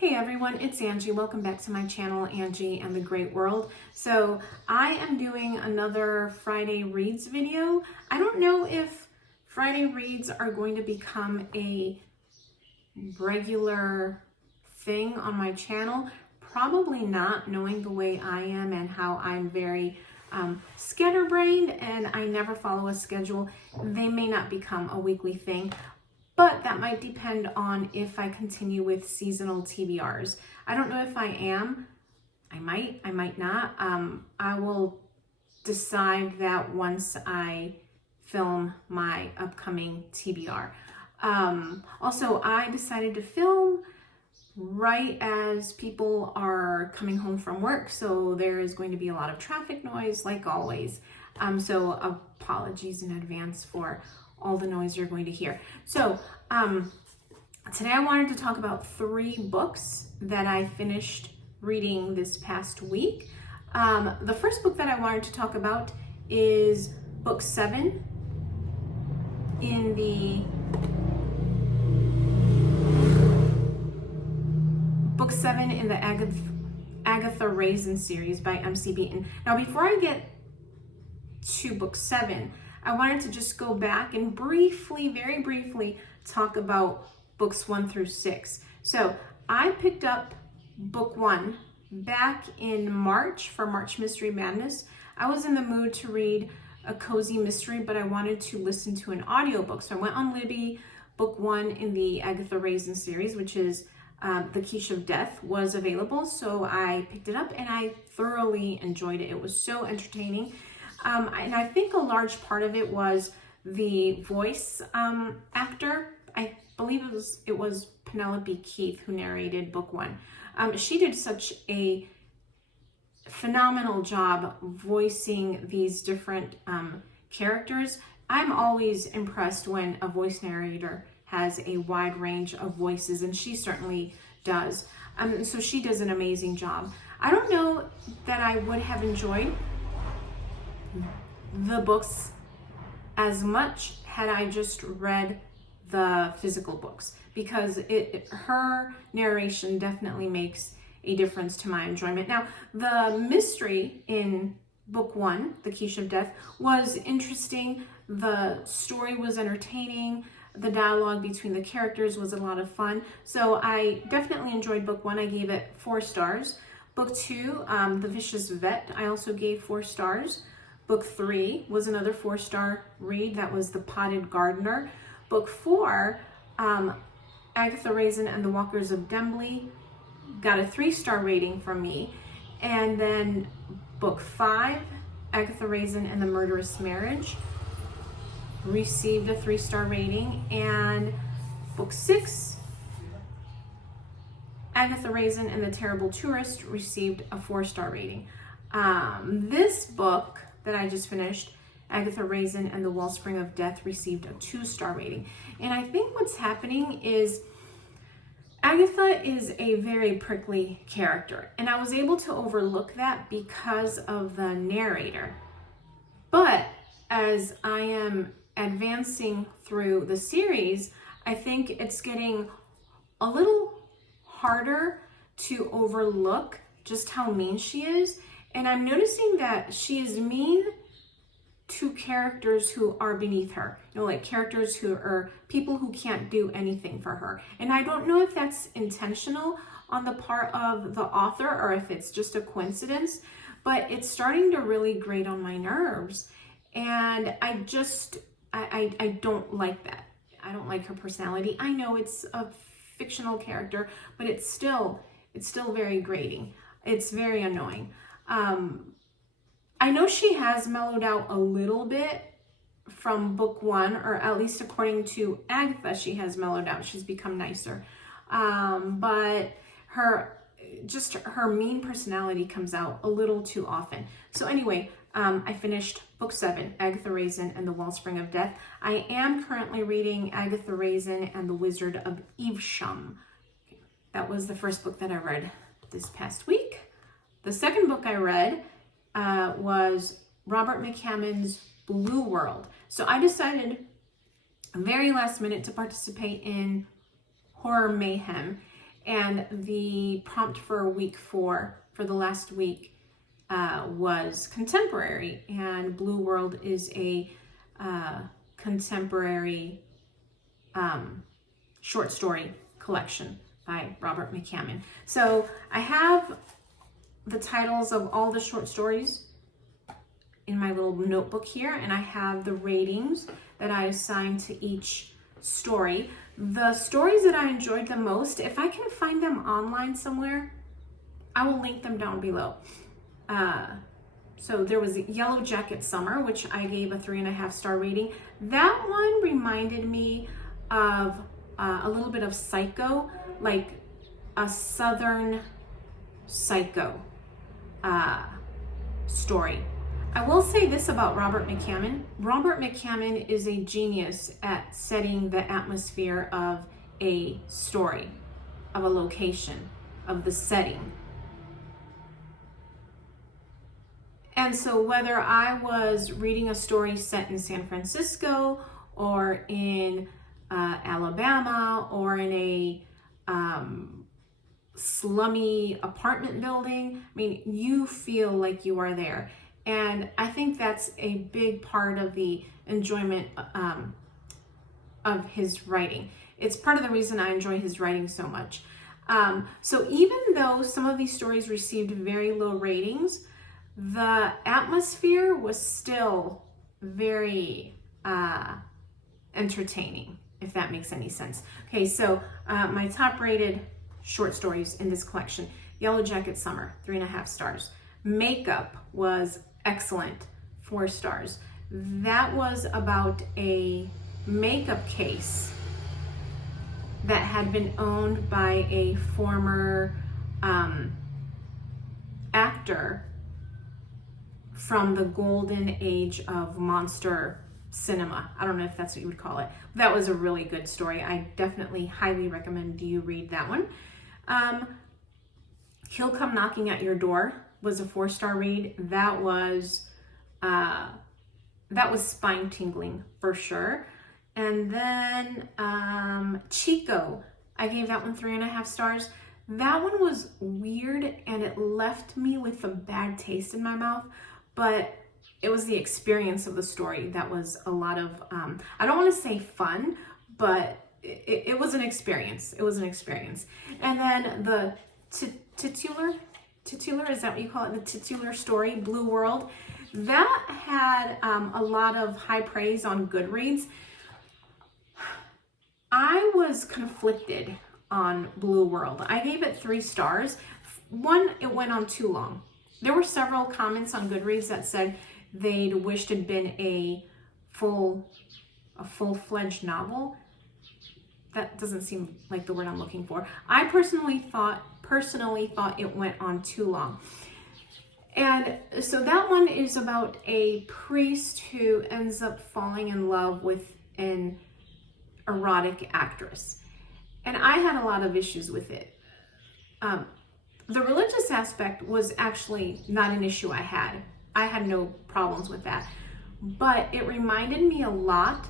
Hey everyone, it's Angie. Welcome back to my channel, Angie and the Great World. So I am doing another Friday Reads video. I don't know if Friday Reads are going to become a regular thing on my channel. Probably not, knowing the way I am and how I'm very scatterbrained and I never follow a schedule. They may not become a weekly thing. But that might depend on if I continue with seasonal TBRs. I don't know if I am. I might not. I will decide that once I film my upcoming TBR. Also, I decided to film right as people are coming home from work, so there is going to be a lot of traffic noise, like always. So apologies in advance for all the noise you're going to hear. So today I wanted to talk about 3 books that I finished reading this past week. The first book that I wanted to talk about is book 7 in the Agatha Raisin series by MC Beaton. Now, before I get to book 7, I wanted to just go back and very briefly, talk about books 1 through 6. So I picked up book 1 back in March for March Mystery Madness. I was in the mood to read a cozy mystery, but I wanted to listen to an audiobook. So I went on Libby. Book 1 in the Agatha Raisin series, which is The Quiche of Death, was available. So I picked it up and I thoroughly enjoyed it. It was so entertaining. And I think a large part of it was the voice actor. I believe it was Penelope Keith who narrated book 1. She did such a phenomenal job voicing these different characters. I'm always impressed when a voice narrator has a wide range of voices, and she certainly does. So she does an amazing job. I don't know that I would have enjoyed the books as much had I just read the physical books, because her narration definitely makes a difference to my enjoyment. Now, the mystery in book 1, The Quiche of Death, was interesting. The story was entertaining. The dialogue between the characters was a lot of fun. So I definitely enjoyed book 1. I gave it 4 stars. Book 2, The Vicious Vet, I also gave 4 stars. Book 3 was another 4-star read. That was The Potted Gardener. Book 4, Agatha Raisin and the Walkers of Dembley, got a 3-star rating from me. And then book 5, Agatha Raisin and the Murderous Marriage, received a 3-star rating. And book 6, Agatha Raisin and the Terrible Tourist, received a 4-star rating. This book that I just finished, Agatha Raisin and the Wellspring of Death, received a 2-star rating. And I think what's happening is Agatha is a very prickly character, and I was able to overlook that because of the narrator. But as I am advancing through the series, I think it's getting a little harder to overlook just how mean she is. And I'm noticing that she is mean to characters who are beneath her, like characters who are people who can't do anything for her. And I don't know if that's intentional on the part of the author or if it's just a coincidence, but it's starting to really grate on my nerves. And I don't like that. I don't like her personality. I know it's a fictional character, but it's still very grating. It's very annoying. I know she has mellowed out a little bit from book 1, or at least according to Agatha, she has mellowed out. She's become nicer. But her mean personality comes out a little too often. So anyway, I finished book 7, Agatha Raisin and the Wellspring of Death. I am currently reading Agatha Raisin and the Wizard of Evesham. That was the first book that I read this past week. The second book I read was Robert McCammon's Blue World. So I decided very last minute to participate in Horror Mayhem. And the prompt for week 4, for the last week, was contemporary. And Blue World is a contemporary short story collection by Robert McCammon. So I have the titles of all the short stories in my little notebook here, and I have the ratings that I assigned to each story. The stories that I enjoyed the most, if I can find them online somewhere, I will link them down below. So there was Yellow Jacket Summer, which I gave a 3.5 star rating. That one reminded me of a little bit of Psycho, like a Southern Psycho story. I will say this about Robert McCammon. Robert McCammon is a genius at setting the atmosphere of a story, of a location, of the setting. And so whether I was reading a story set in San Francisco or in Alabama or in a slummy apartment building, I mean, you feel like you are there. And I think that's a big part of the enjoyment of his writing. It's part of the reason I enjoy his writing so much. So even though some of these stories received very low ratings, the atmosphere was still very entertaining, if that makes any sense. Okay, so my top rated short stories in this collection: Yellow Jacket Summer, 3.5 stars. Makeup was excellent, 4 stars. That was about a makeup case that had been owned by a former actor from the golden age of monster cinema. I don't know if that's what you would call it. That was a really good story. I definitely highly recommend you read that one. He'll Come Knocking at Your Door was a 4-star read. That was spine tingling for sure. And then Chico, I gave that one 3.5 stars. That one was weird and it left me with a bad taste in my mouth, but it was the experience of the story that was a lot of, I don't want to say fun, but it was an experience. It was an experience. And then the titular, is that what you call it? The titular story, Blue World, that had a lot of high praise on Goodreads. I was conflicted on Blue World. I gave it 3 stars. One, it went on too long. There were several comments on Goodreads that said they'd wished it'd been a full-fledged novel. That doesn't seem like the word I'm looking for. I personally thought it went on too long. And so that one is about a priest who ends up falling in love with an erotic actress. And I had a lot of issues with it. The religious aspect was actually not an issue I had. I had no problems with that. But it reminded me a lot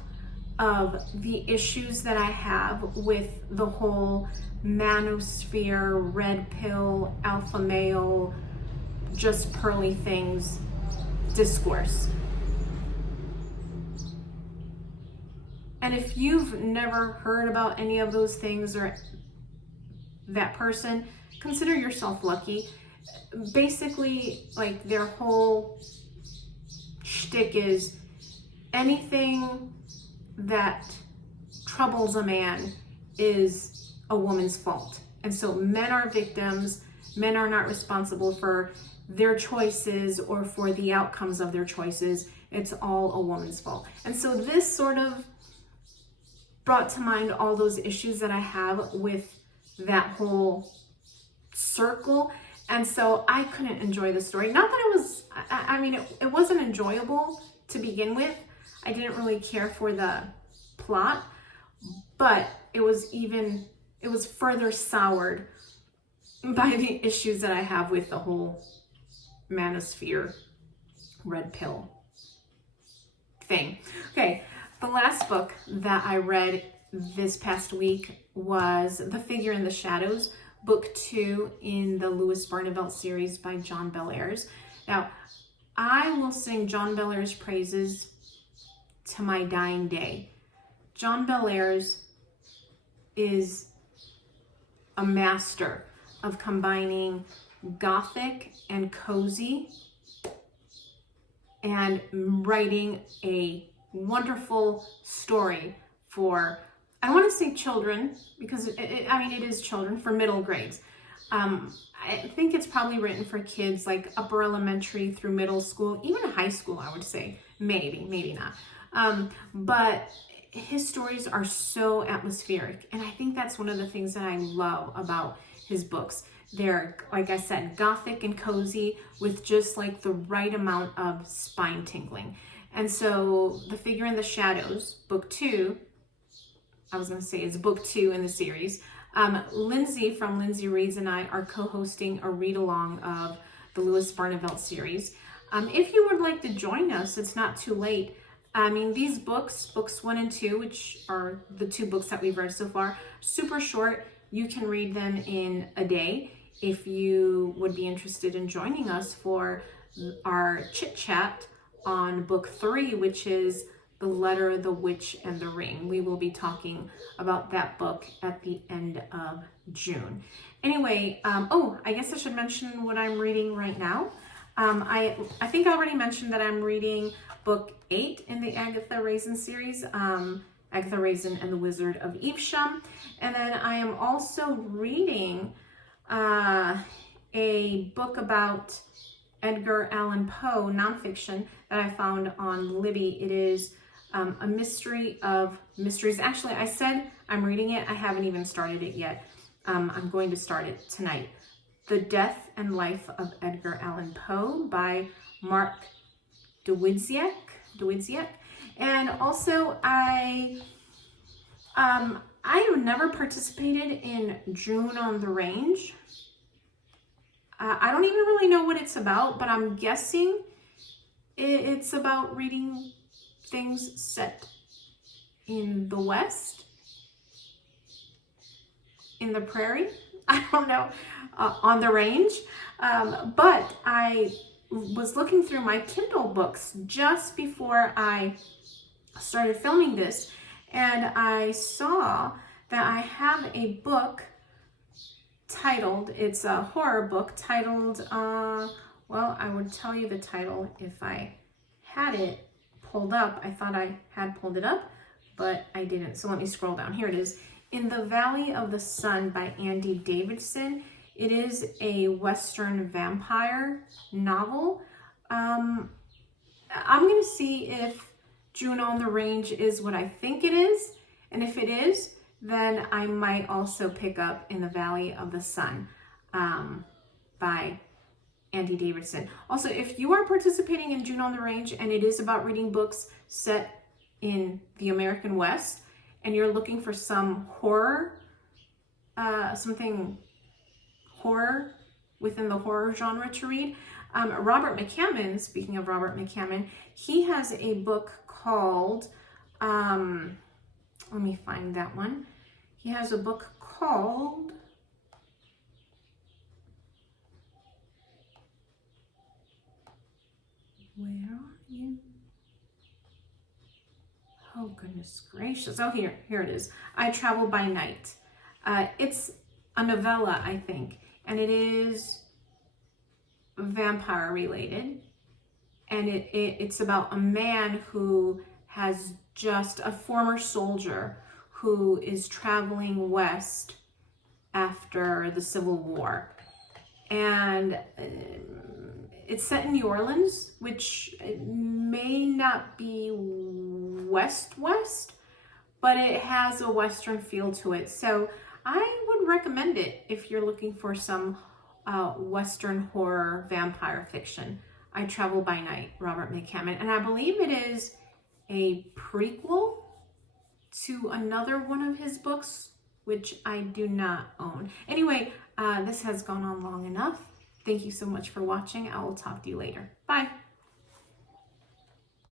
of the issues that I have with the whole manosphere, red pill, alpha male, just pearly things discourse. And if you've never heard about any of those things or that person, consider yourself lucky. Basically, like, their whole shtick is anything that troubles a man is a woman's fault. And so men are victims. Men are not responsible for their choices or for the outcomes of their choices. It's all a woman's fault. And so this sort of brought to mind all those issues that I have with that whole circle. And so I couldn't enjoy the story. Not that it was, I mean, it wasn't enjoyable to begin with. I didn't really care for the plot, but it was further soured by the issues that I have with the whole manosphere, red pill thing. Okay, the last book that I read this past week was The Figure in the Shadows book 2 in the Louis Barnevelt series by John Bellairs. Now, I will sing John Bellairs' praises to my dying day. John Bellairs is a master of combining gothic and cozy and writing a wonderful story for, I want to say children, because it is children, for middle grades. I think it's probably written for kids like upper elementary through middle school, even high school, I would say. Maybe not. But his stories are so atmospheric, and I think that's one of the things that I love about his books. They're, like I said, gothic and cozy with just like the right amount of spine tingling. And so The Figure in the Shadows, book 2, I was going to say it's book 2 in the series. Lindsay from Lindsay Reads and I are co-hosting a read-along of the Louis Barnevelt series. If you would like to join us, it's not too late. I mean, these books 1 and 2, which are the 2 books that we've read so far, super short. You can read them in a day. If you would be interested in joining us for our chit chat on book 3, which is The Letter, the Witch, and the Ring. We will be talking about that book at the end of June. Anyway, I guess I should mention what I'm reading right now. I think I already mentioned that I'm reading book 8 in the Agatha Raisin series, Agatha Raisin and the Wizard of Evesham. And then I am also reading a book about Edgar Allan Poe, nonfiction, that I found on Libby. It is a mystery of mysteries. Actually, I said I'm reading it. I haven't even started it yet. I'm going to start it tonight. The Death and Life of Edgar Allan Poe by Mark Dawidziak. And also, I have never participated in June on the Range. I don't even really know what it's about, but I'm guessing it's about reading things set in the West, in the prairie. I don't know, on the range. But I was looking through my Kindle books just before I started filming this, and I saw that I have a book titled, it's a horror book titled, well, I would tell you the title if I had it pulled up. I thought I had pulled it up, but I didn't. So let me scroll down. Here it is. In the Valley of the Sun by Andy Davidson. It is a Western vampire novel. I'm going to see if June on the Range is what I think it is. And if it is, then I might also pick up In the Valley of the Sun by Andy Davidson. Also, if you are participating in June on the Range and it is about reading books set in the American West, and you're looking for some horror, something horror within the horror genre to read, Robert McCammon, speaking of Robert McCammon, he has a book called, let me find that one. He has a book called, where are you? Oh, goodness gracious. Oh, here it is. I Travel by Night. It's a novella, I think, and it is vampire related. And it's about a man who has just a former soldier who is traveling west after the Civil War. And it's set in New Orleans, which may not be west, but it has a Western feel to it. So I would recommend it if you're looking for some Western horror vampire fiction. I Travel by Night, Robert McCammon. And I believe it is a prequel to another one of his books, which I do not own. Anyway, this has gone on long enough. Thank you so much for watching. I will talk to you later. Bye.